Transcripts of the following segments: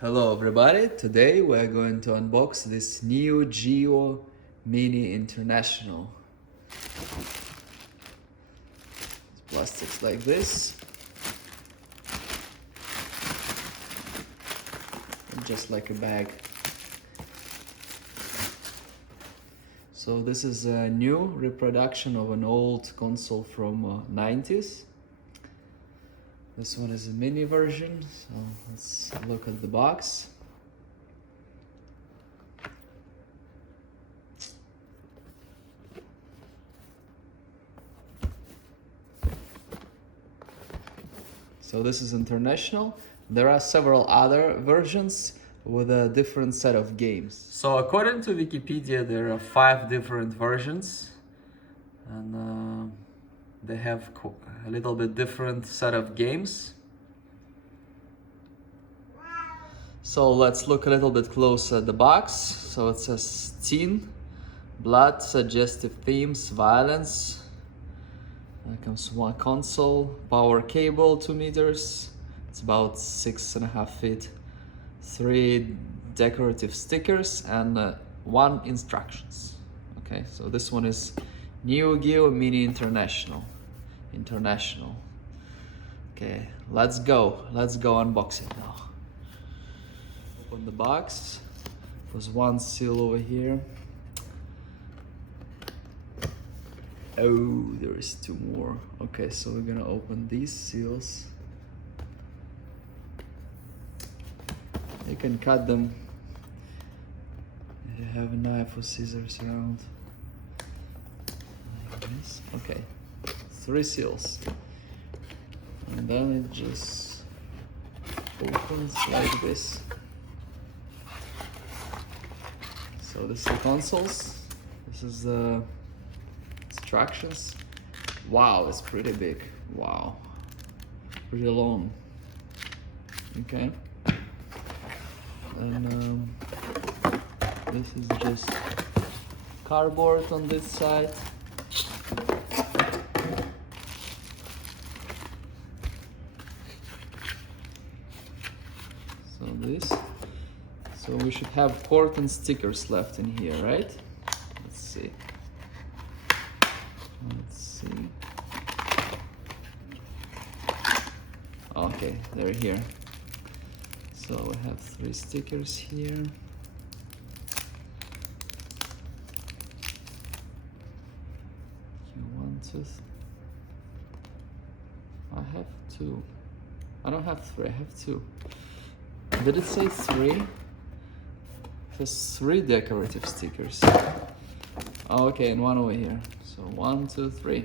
Hello everybody, today we're going to unbox this NeoGeo Mini International. Plastics like this, and just like a bag. So this is a new reproduction of an old console from 90s. This one is a mini version, so let's look at the box. So this is international. There are several other versions with a different set of games. So according to Wikipedia, there are 5 different versions, and they have a little bit different set of games. So let's look a little bit closer at the box. So it says teen, blood, suggestive themes, violence. There comes one console, power cable, 2 meters. It's about 6.5 feet. 3 decorative stickers and 1 instructions. Okay, so this one is NeoGeo Mini International. Okay, let's go unbox it now. Open the box. There's 1 seal over here. Oh, there is 2 more. Okay, so we're gonna open these seals. You can cut them. You have a knife or scissors around. Like this. Okay, 3 seals. And then it just opens like this. So this is the consoles. This is the instructions. Wow, it's pretty big. Wow, pretty long. Okay. And this is just cardboard on this side. So this. So we should have cord and stickers left in here, right? Let's see. Okay, they're here. So we have 3 stickers here. I have 2. I don't have 3, I have 2. Did it say 3? There's 3 decorative stickers. Oh, okay, and 1 over here. So 1, 2, 3.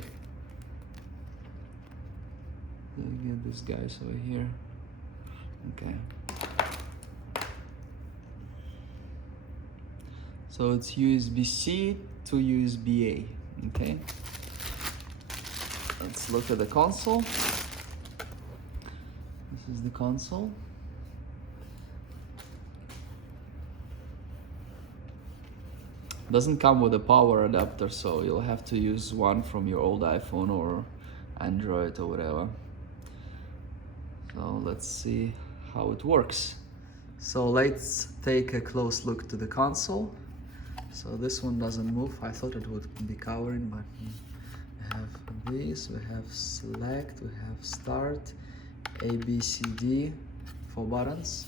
Let me get these guys over here. Okay. So it's USB-C to USB-A. Okay. Let's look at the console. This is the console. Doesn't come with a power adapter, so you'll have to use one from your old iPhone or Android or whatever. So let's see how it works. So let's take a close look to the console. So this one doesn't move. I thought it would be covering, but we have these, we have select, we have start, A, B, C, D, 4 buttons.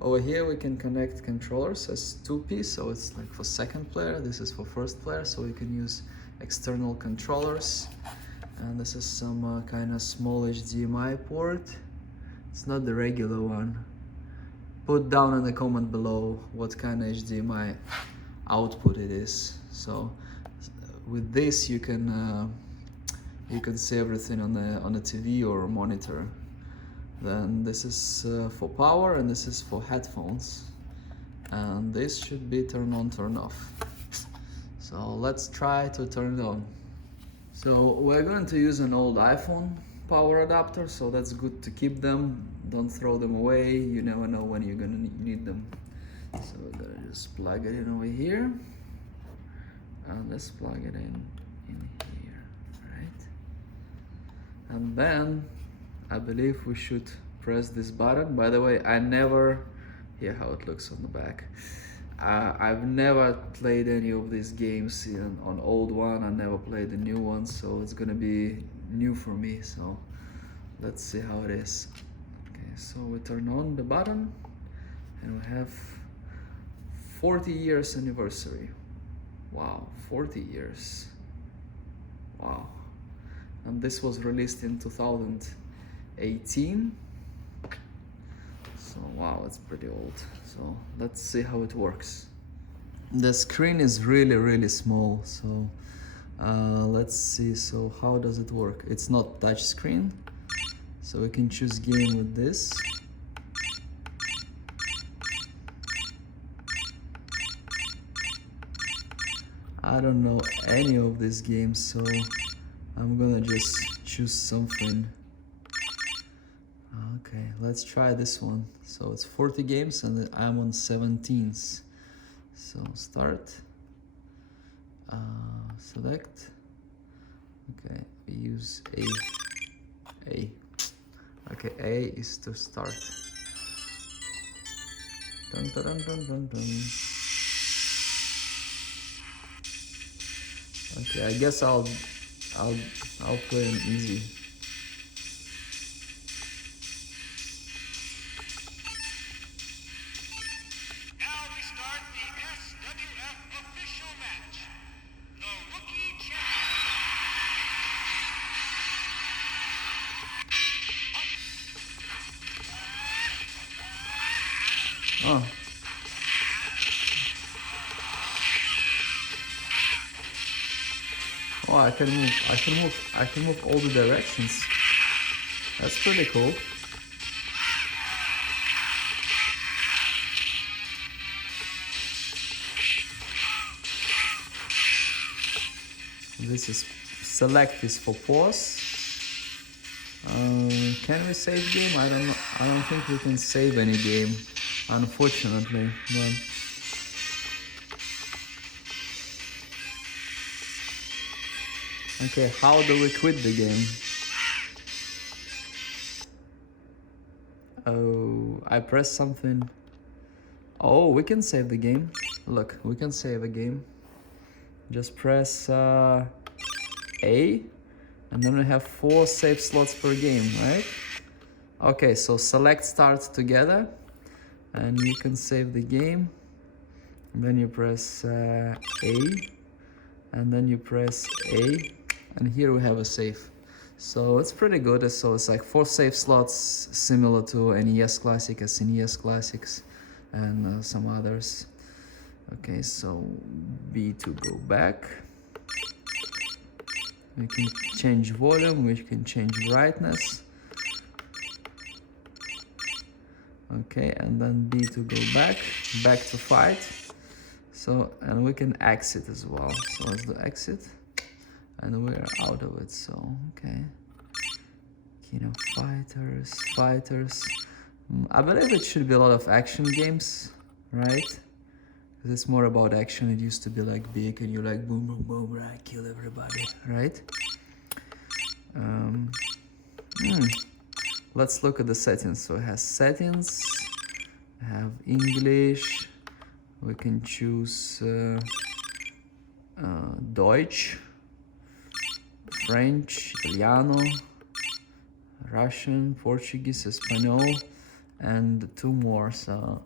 Over here we can connect controllers as 2-piece, so it's like for second player, this is for first player, so we can use external controllers. And this is some kind of small HDMI port. It's not the regular one. Put down in the comment below what kind of HDMI output it is. So with this you can see everything on the TV or monitor. Then this is for power, and this is for headphones. And this should be turn on, turn off. So let's try to turn it on. So we're going to use an old iPhone power adapter, so that's good to keep them. Don't throw them away. You never know when you're gonna need them. So we're gonna just plug it in over here. And let's plug it in here, right? And then I believe we should press this button. By the way, I never Here how it looks on the back. I've never played any of these games on old one. I never played the new one, so it's gonna be new for me. So let's see how it is. Okay, so we turn on the button and we have 40 years anniversary. Wow, 40 years. Wow. And this was released in 2018. So wow, it's pretty old. So let's see how it works. The screen is really small, so let's see. So how does it work? It's not touch screen, so we can choose game with this. I don't know any of these games, so I'm gonna just choose something. Okay, let's try this one. So it's 40 games and I'm on 17th. So start, select. Okay, we use A. Okay, A is to start. Dun, dun, dun, dun, dun, dun. Okay, I guess I'll play an easy. Now we start the SWF official match. The rookie champion. Oh. Oh, I can move all the directions. That's pretty cool. This is select is for pause. Can we save game? I don't know. I don't think we can save any game, unfortunately. But okay, how do we quit the game? Oh, I press something. Oh, we can save the game. Look, we can save a game. Just press A, and then we have 4 save slots per game, right? Okay, so select start together, and you can save the game. And then you press A, and then you press A, and here we have a save. So it's pretty good. So it's like 4 save slots, similar to NES Classic, SNES Classics, and some others. Okay, so B to go back. We can change volume, we can change brightness. Okay, and then B to go back to fight. So, and we can exit as well. So let's do exit. And we're out of it, so, okay. King of fighters. I believe it should be a lot of action games, right? Because it's more about action. It used to be like big and you like boom, boom, boom, right? Kill everybody, right? Let's look at the settings. So it has settings, I have English, we can choose Deutsch, French, Italiano, Russian, Portuguese, Espanol, and 2 more. So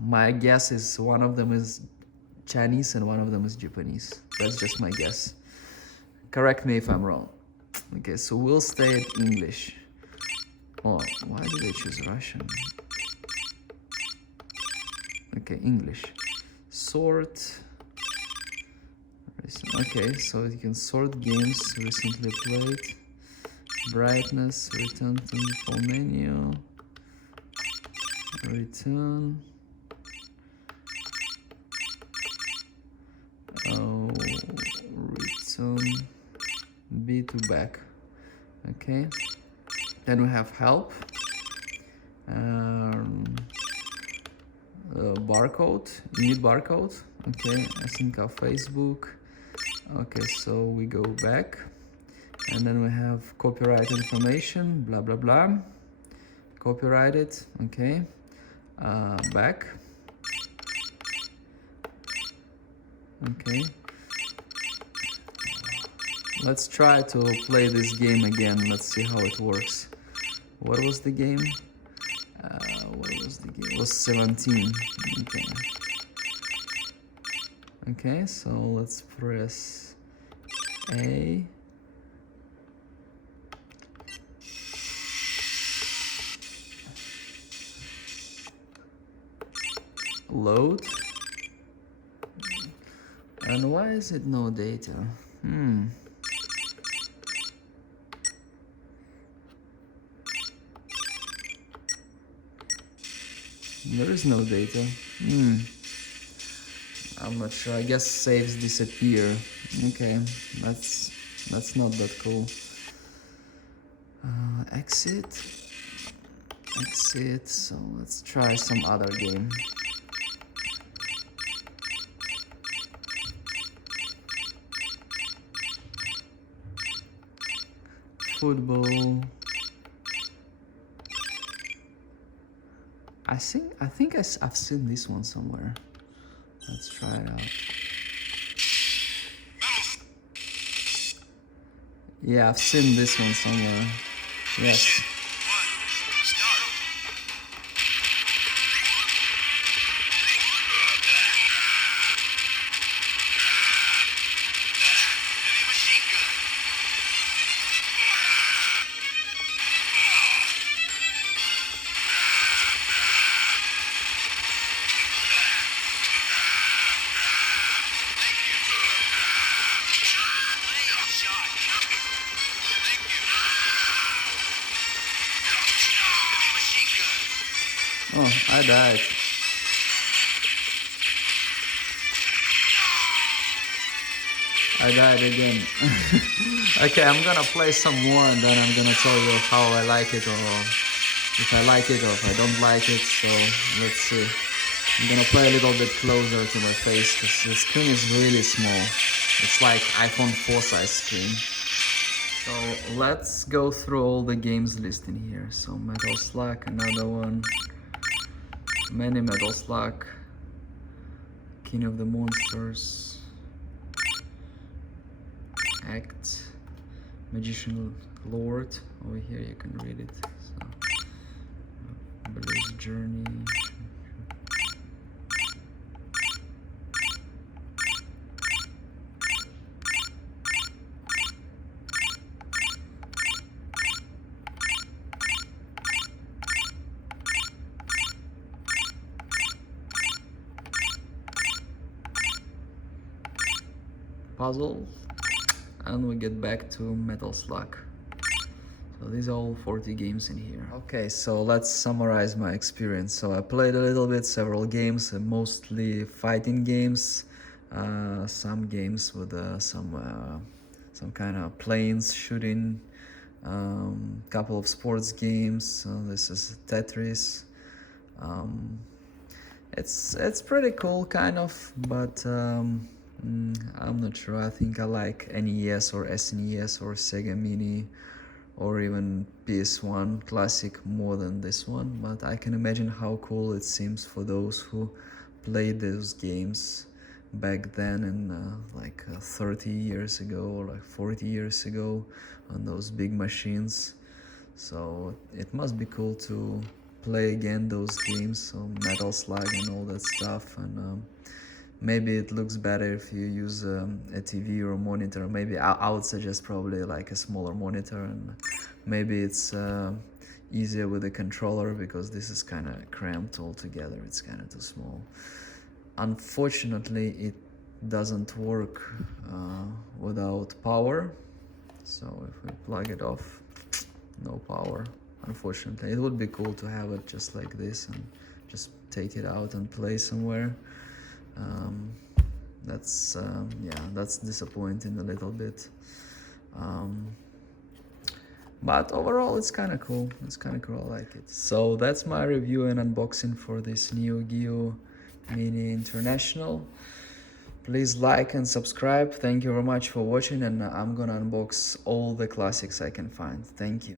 my guess is one of them is Chinese and one of them is Japanese. That's just my guess. Correct me if I'm wrong. Okay, so we'll stay at English. Oh, why did I choose Russian? Okay, English. Sort. Okay, so you can sort games recently played. Brightness, return to full menu. Return. Oh, return. B to back. Okay. Then we have help. Barcode. You need barcode. Okay. SNK Facebook. Okay, so we go back. And then we have copyright information. Blah blah blah. Copyrighted. Okay. Back. Okay. Let's try to play this game again. Let's see how it works. What was the game? What was the game? It was 17. Okay. Okay, so let's press A. Load. And why is it no data? There is no data. I'm not sure. I guess saves disappear. Okay, that's not that cool. Exit. Exit. So let's try some other game. Football. I think I've seen this one somewhere. Let's try it out. Yeah, I've seen this one somewhere. Yes. Oh, I died. I died again. Okay, I'm gonna play some more and then I'm gonna tell you how I like it, or if I like it or if I don't like it. So let's see. I'm gonna play a little bit closer to my face because the screen is really small. It's like iPhone 4 size screen. So let's go through all the games listed here. So Metal Slug, another one. Many Metal Slug, King of the Monsters, Act, Magician Lord. Over here you can read it. So, Blaze Journey. Puzzle, and we get back to Metal Slug. So these are all 40 games in here. Okay, so let's summarize my experience. So I played a little bit, several games, mostly fighting games, some games with some kind of planes shooting, couple of sports games. So this is Tetris. It's pretty cool, kind of, but I'm not sure. I think I like NES or SNES or Sega Mini or even PS1 Classic more than this one, but I can imagine how cool it seems for those who played those games back then, and like 30 years ago or like 40 years ago on those big machines. So it must be cool to play again those games, so Metal Slug and all that stuff. And maybe it looks better if you use a TV or a monitor. Maybe I would suggest probably like a smaller monitor, and maybe it's easier with a controller because this is kind of cramped altogether. It's kind of too small. Unfortunately, it doesn't work without power. So if we plug it off, no power. Unfortunately, it would be cool to have it just like this and just take it out and play somewhere. That's disappointing a little bit, but overall it's kind of cool. I like it. So that's my review and unboxing for this NeoGeo Mini International. Please like and subscribe. Thank you very much for watching, and I'm gonna unbox all the classics I can find. Thank you.